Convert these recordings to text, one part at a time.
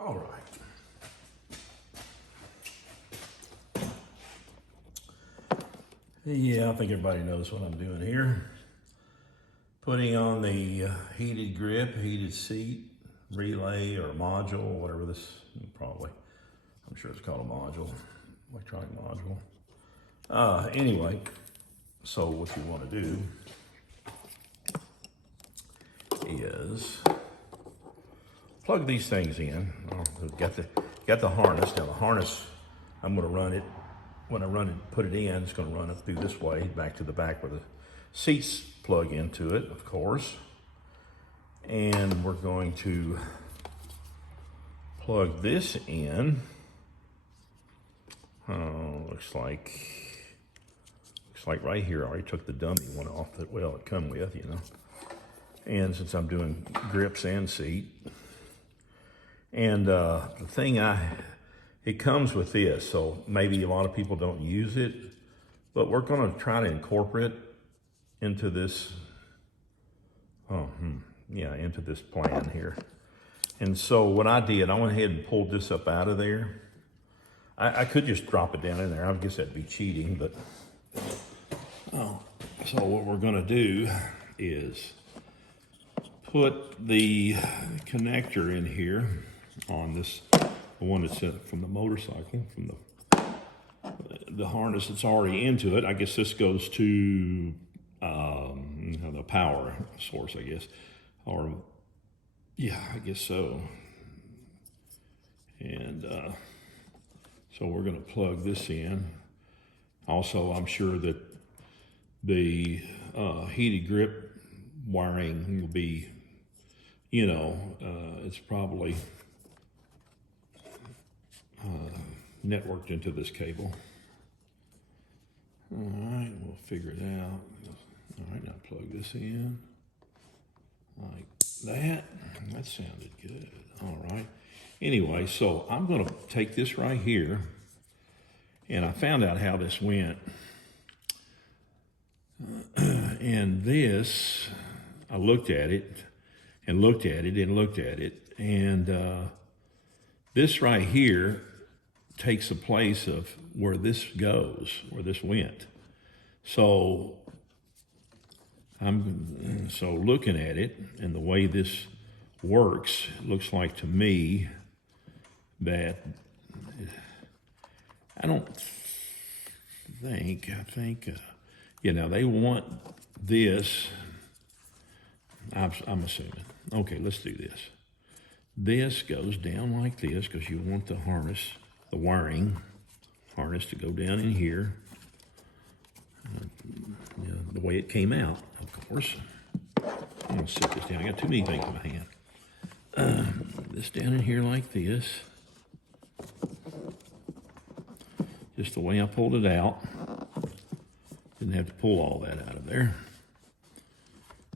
All right. Yeah, I think everybody knows what I'm doing here. Putting on the heated grip, heated seat, relay or module, whatever this, probably, I'm sure it's called a module, electronic module. Anyway, so what you want to do is plug these things in. Got the harness. Now the harness, I'm going to run it. When I put it in, it's going to run it through this way, back to the back where the seats plug into it, of course. And we're going to plug this in. Looks like right here, I already took the dummy one off that, well, it come with, you know. And since I'm doing grips and seat. And the thing it comes with this, so maybe a lot of people don't use it, but we're gonna try to incorporate into this, into this plan here. And so what I did, I went ahead and pulled this up out of there. I could just drop it down in there. I guess that'd be cheating, but, so what we're gonna do is put the connector in here on this, the one that's from the motorcycle, from the harness that's already into it. I guess this goes to the power source, I guess, or yeah, I guess so. And so we're going to plug this in. Also, I'm sure that the heated grip wiring will be, it's probably networked into this cable. All right, we'll figure it out. All right, now plug this in like that. That sounded good. All right. Anyway, so I'm going to take this right here, and I found out how this went. And this, I looked at it and looked at it and looked at it, and this right here takes the place of where this goes, where this went. So I'm looking at it and the way this works, it looks like to me that I think they want this. I'm assuming. Okay, let's do this. This goes down like this because you want the harness, the wiring harness to go down in here. The way it came out, of course. I'm gonna set this down. I got too many things in my hand. This down in here like this. Just the way I pulled it out. Didn't have to pull all that out of there.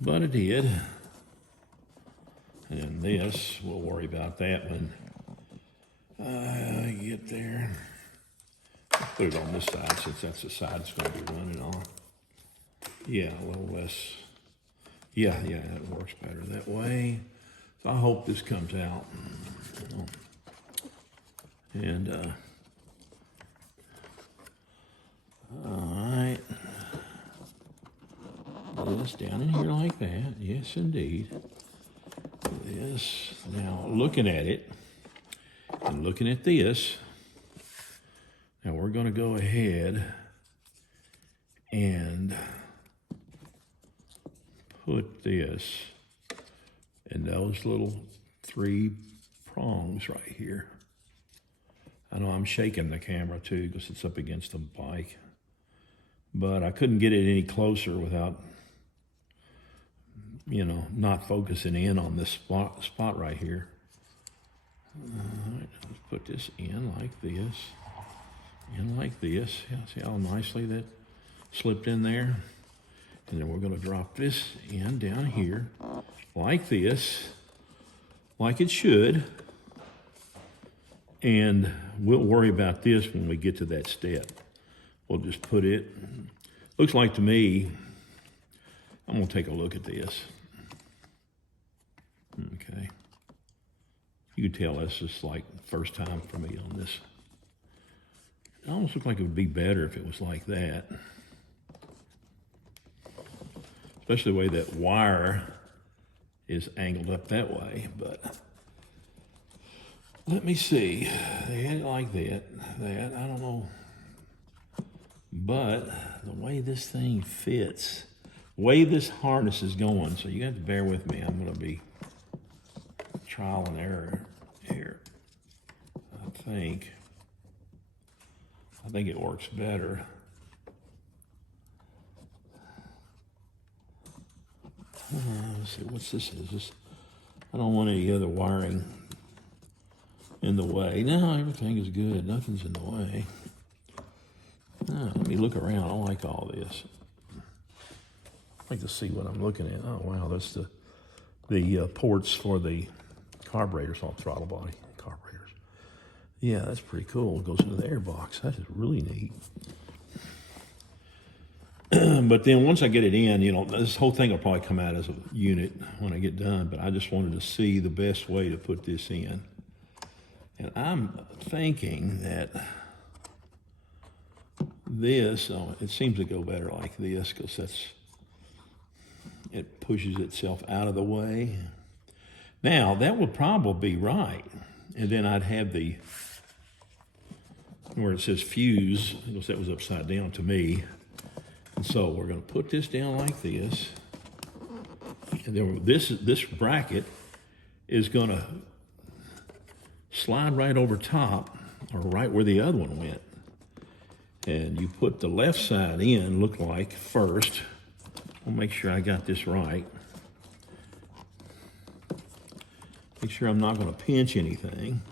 But I did. And this, we'll worry about that when I get there. I'll put it on this side since that's the side it's going to be running on. Yeah, a little less. Yeah, that works better that way. So I hope this comes out. And, all right. This down in here like that. Yes, indeed. This, now looking at it and looking at this, now we're going to go ahead and put this in those little 3 prongs right here. I know I'm shaking the camera too because it's up against the bike, but I couldn't get it any closer without not focusing in on this spot right here. All right, let's put this in like this. Yeah, see how nicely that slipped in there? And then we're going to drop this in down here like this, like it should. And we'll worry about this when we get to that step. We'll just put it, looks like to me, I'm going to take a look at this. Okay. You can tell that's just like first time for me on this. It almost looked like it would be better if it was like that. Especially the way that wire is angled up that way, but let me see. They had it like that, I don't know. But the way this thing fits, the way this harness is going, so you have to bear with me. I'm gonna be trial and error here. I think it works better. Let's see, what's this? Is this? I don't want any other wiring in the way. No, everything is good. Nothing's in the way. Let me look around. I like all this. I like to see what I'm looking at. Oh wow, that's the ports for the carburetors on throttle body carburetors. Yeah, that's pretty cool. It goes into the air box. That is really neat. But then once I get it in, you know, this whole thing will probably come out as a unit when I get done, but I just wanted to see the best way to put this in. And I'm thinking that this, it seems to go better like this because it pushes itself out of the way. Now, that would probably be right. And then I'd have where it says fuse, because that was upside down to me. And so we're going to put this down like this. And then this bracket is going to slide right over top, or right where the other one went. And you put the left side in, look like first. I'll make sure I got this right. Make sure I'm not going to pinch anything.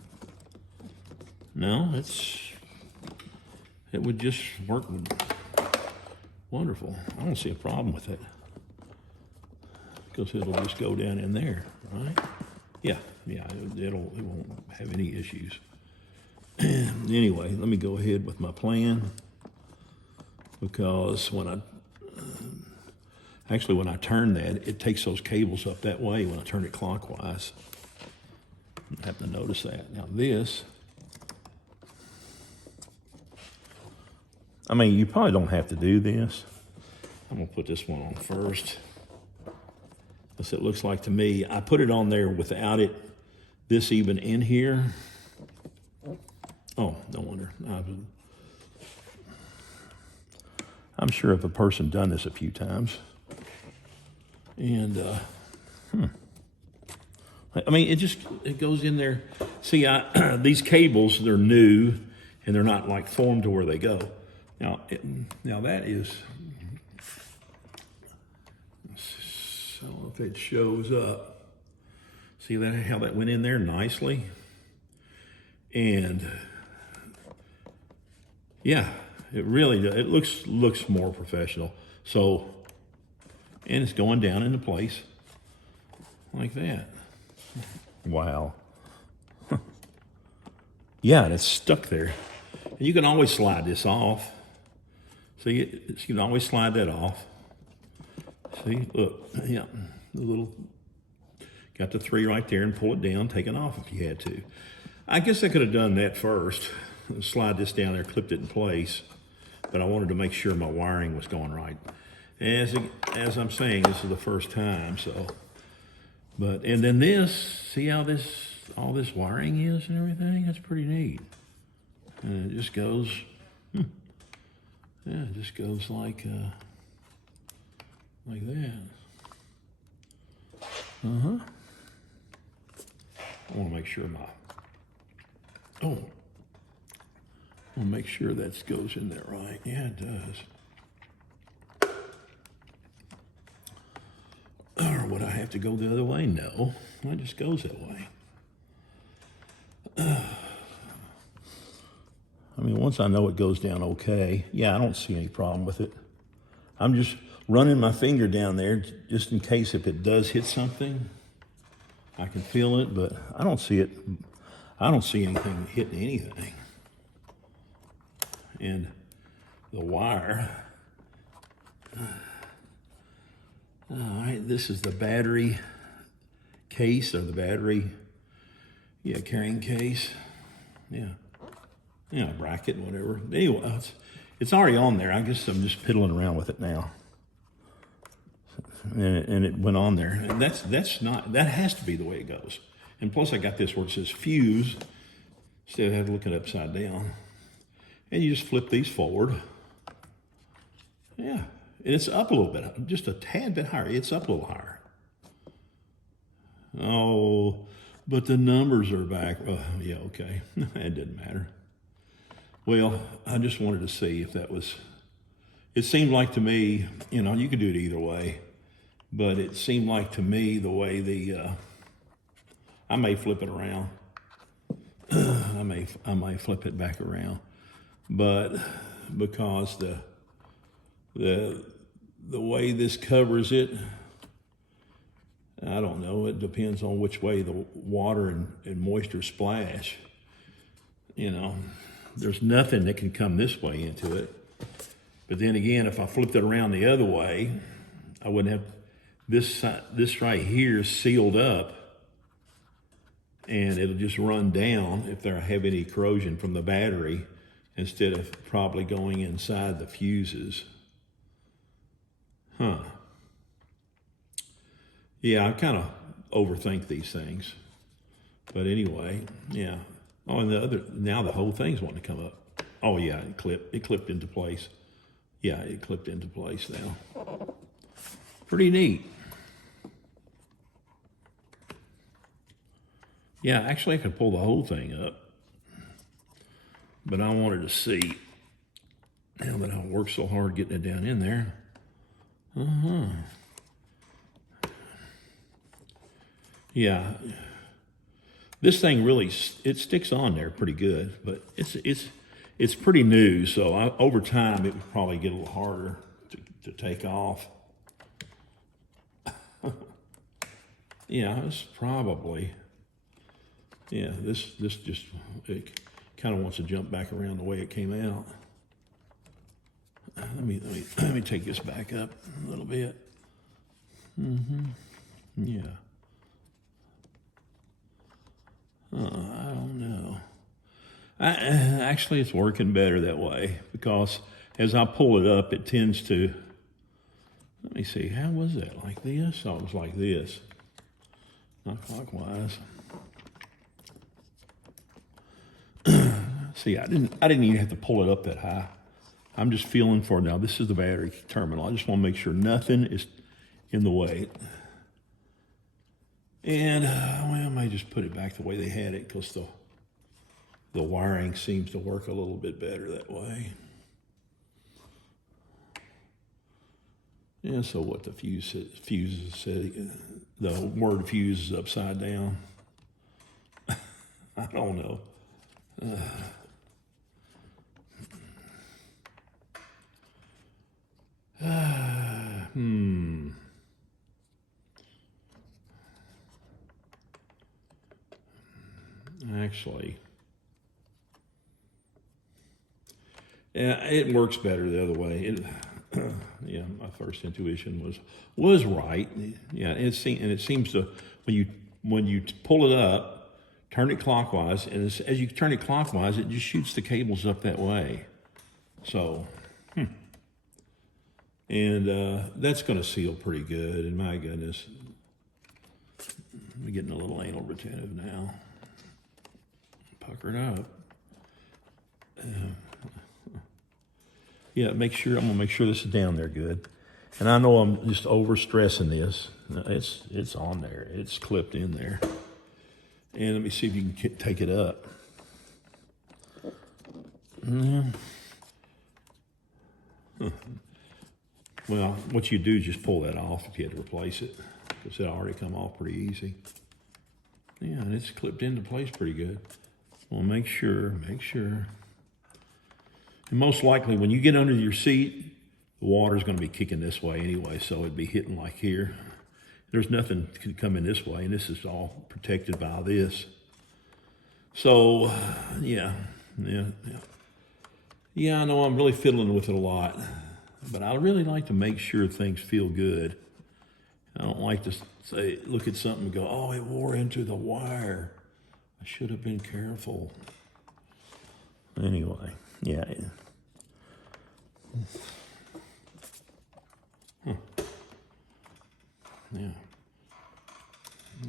No, it would just work wonderful. I don't see a problem with it because it'll just go down in there, right? Yeah, it won't have any issues. Anyway, let me go ahead with my plan, because when I turn that, it takes those cables up that way when I turn it clockwise. I have to notice that. Now this, I mean, you probably don't have to do this. I'm gonna put this one on first. As it looks like to me, I put it on there without this even in here. Oh, no wonder. I'm sure if a person done this a few times. And, I mean, it goes in there. See, these cables, they're new, and they're not like formed to where they go. Now that is, I don't know if it shows up. See how that went in there nicely? And yeah, it really does. It looks more professional. So, and it's going down into place like that. Wow. Yeah, and it's stuck there. And you can always slide this off. See, you can always slide that off. See, look, yeah, got the 3 right there, and pull it down, take it off if you had to. I guess I could have done that first, slide this down there, clipped it in place, but I wanted to make sure my wiring was going right. As I'm saying, this is the first time, so. And then this, see how all this wiring is and everything? That's pretty neat. And it just goes, yeah, it just goes like that. I want to make sure I want to make sure that goes in there right. Yeah, it does. Or would I have to go the other way? No, it just goes that way. I mean, once I know it goes down okay, yeah, I don't see any problem with it. I'm just running my finger down there just in case if it does hit something, I can feel it, but I don't see it. I don't see anything hitting anything. And the wire, all right, this is the battery case, or the battery, Yeah, carrying case. Yeah. Yeah, bracket, whatever. Anyway, it's already on there. I guess I'm just piddling around with it now. And it went on there. And that's not, that has to be the way it goes. And plus I got this where it says fuse, instead of having to look it upside down. And you just flip these forward. Yeah, and it's up a little bit, just a tad bit higher. It's up a little higher. Oh, but the numbers are back. Oh, yeah, okay. It didn't matter. Well, I just wanted to see if that was, it seemed like to me, you know, you could do it either way, but it seemed like to me the way I may flip it around. I may flip it back around, but because the way this covers it, I don't know, it depends on which way the water and moisture splash. You know, there's nothing that can come this way into it. But then again, if I flipped it around the other way, I wouldn't have this right here sealed up, and it'll just run down if there have any corrosion from the battery instead of probably going inside the fuses. Huh. Yeah, I kind of overthink these things. But anyway, yeah. Oh, and now the whole thing's wanting to come up. Oh yeah, it clipped into place. Yeah, it clipped into place now. Pretty neat. Yeah, actually I could pull the whole thing up. But I wanted to see, now that I worked so hard getting it down in there. Yeah, this thing really, it sticks on there pretty good, but it's pretty new, so over time it would probably get a little harder to take off. Yeah, it's probably, yeah, this just, it kind of wants to jump back around the way it came out. Let me take this back up a little bit. Yeah. I don't know. Actually, it's working better that way because as I pull it up, it tends to, let me see, how was that? Like this? Oh, it was like this. Not clockwise. See, I didn't even have to pull it up that high. I'm just feeling for now. This is the battery terminal. I just want to make sure nothing is in the way. And well, I might just put it back the way they had it because the wiring seems to work a little bit better that way. Yeah, so what the fuse said, the word fuse is upside down. I don't know. Actually, yeah, it works better the other way. Yeah, my first intuition was right. Yeah, and it seems to when you pull it up, turn it clockwise, and as you turn it clockwise, it just shoots the cables up that way. So, and that's going to seal pretty good. And my goodness, I'm getting a little anal retentive now. Puckered up. Yeah, I'm gonna make sure this is down there good. And I know I'm just over stressing this. It's on there. It's clipped in there. And let me see if you can take it up. Well, what you do is just pull that off if you had to replace it, because it already come off pretty easy. Yeah, and it's clipped into place pretty good. Well, make sure. And most likely when you get under your seat, the water's gonna be kicking this way anyway, so it'd be hitting like here. There's nothing could come in this way, and this is all protected by this. So, yeah, I know I'm really fiddling with it a lot, but I really like to make sure things feel good. I don't like to say, look at something and go, oh, it wore into the wire. I should have been careful. Anyway, yeah. Huh. Yeah.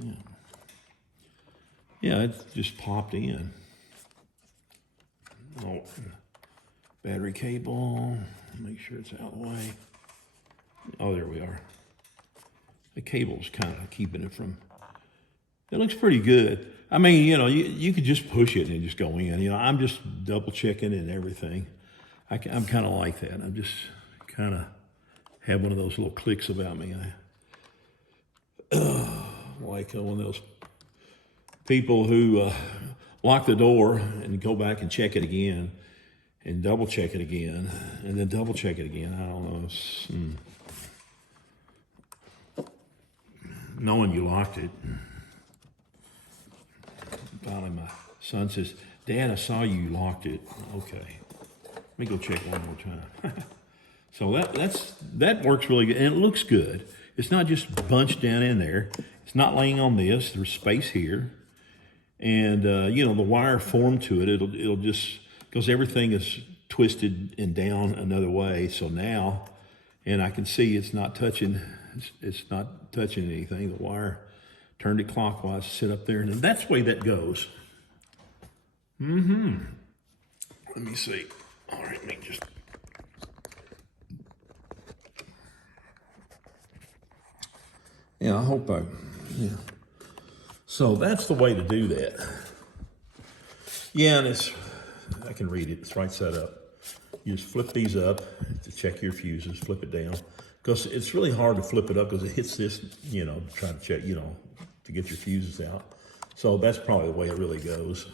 Yeah. Yeah, it just popped in. Oh, battery cable. Make sure it's out of the way. Oh, there we are. The cable's kind of keeping it from. It looks pretty good. I mean, you know, you could just push it and just go in. You know, I'm just double checking and everything. I'm kind of like that. I'm just kind of have one of those little clicks about me. Like one of those people who lock the door and go back and check it again and double check it again and then double check it again. I don't know. Knowing you locked it. Finally, my son says, "Dad, I saw you locked it." Okay, let me go check one more time. So that works really good, and it looks good. It's not just bunched down in there. It's not laying on this. There's space here, and you know, the wire formed to it. It'll just, because everything is twisted and down another way. So now, and I can see it's not touching. It's not touching anything. The wire turned it clockwise, sit up there, and that's the way that goes. Let me see. All right, let me just. Yeah, I hope yeah. So that's the way to do that. Yeah, and I can read it. It's right set up. You just flip these up to check your fuses, flip it down. Because it's really hard to flip it up because it hits this, you know, to try to check, you know, to get your fuses out. So that's probably the way it really goes.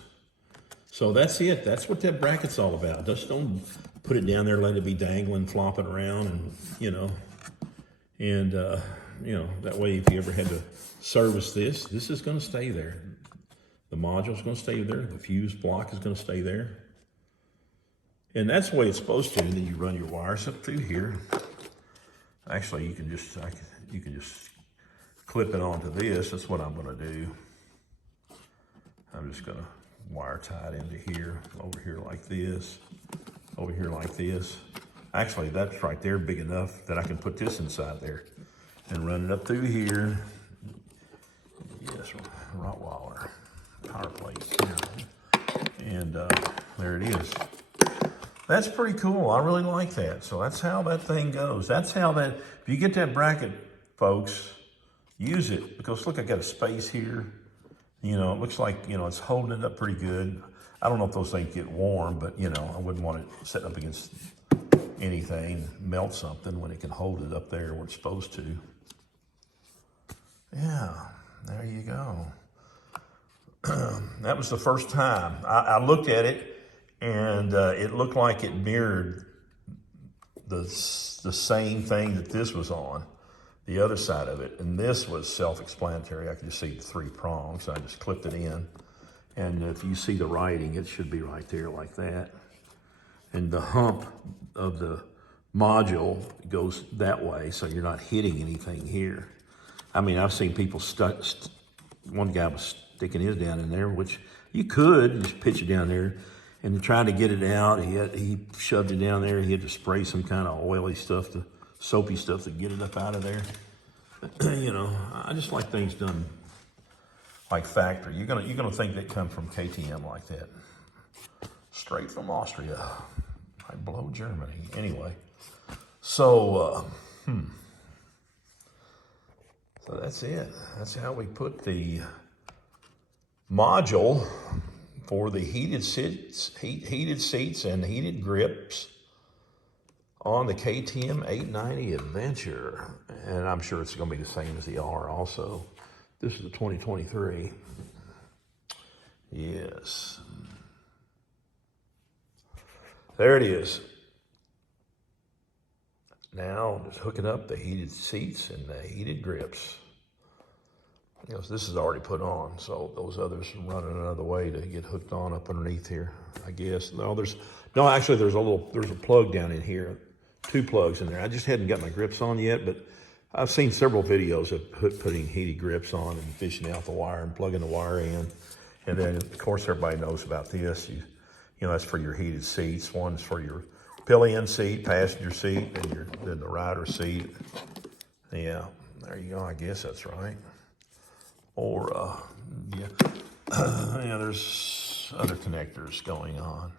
So that's it. That's what that bracket's all about. Just don't put it down there, let it be dangling, flopping around, and, you know, that way if you ever had to service this is going to stay there. The module's going to stay there. The fuse block is going to stay there. And that's the way it's supposed to. And then you run your wires up through here. Actually, you can just clip it onto this. That's what I'm going to do. I'm just going to wire tie it into here, over here like this, over here like this. Actually, that's right there big enough that I can put this inside there and run it up through here. Yes, Rottweiler power plate here. And there it is. That's pretty cool. I really like that. So that's how that thing goes. That's how that, if you get that bracket, folks, use it. Because look, I got a space here. You know, it looks like, you know, it's holding it up pretty good. I don't know if those things get warm, but, you know, I wouldn't want it set up against anything, melt something when it can hold it up there where it's supposed to. Yeah, there you go. That was the first time. I looked at it, and it looked like it mirrored the same thing that this was on, the other side of it. And this was self-explanatory. I could just see the 3 prongs. So I just clipped it in. And if you see the writing, it should be right there like that. And the hump of the module goes that way, so you're not hitting anything here. I mean, I've seen people one guy was sticking his down in there, which you could just pitch it down there. And trying to get it out, he shoved it down there. He had to spray some kind of oily stuff, soapy stuff to get it up out of there. You know, I just like things done like factory. You're gonna think they come from KTM like that, straight from Austria, like below Germany. Anyway, so so that's it. That's how we put the module for the heated seats and heated grips on the KTM 890 Adventure. And I'm sure it's going to be the same as the R also. This is the 2023. Yes. There it is. Now just hooking up the heated seats and the heated grips. You know, so this is already put on, so those others are running another way to get hooked on up underneath here, I guess. Actually there's a plug down in here, 2 plugs in there. I just hadn't got my grips on yet, but I've seen several videos of putting heated grips on and fishing out the wire and plugging the wire in. And then, of course, everybody knows about this. You know, that's for your heated seats. One's for your pillion seat, passenger seat, and then the rider seat. Yeah, there you go. I guess that's right. Or, yeah. Yeah, there's other connectors going on.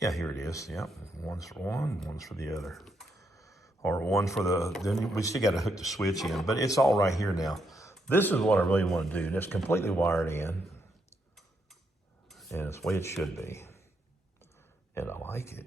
Yeah, here it is. Yep, one's for one, one's for the other. Or one for then we still got to hook the switch in, but it's all right here now. This is what I really want to do, and it's completely wired in. And it's the way it should be. And I like it.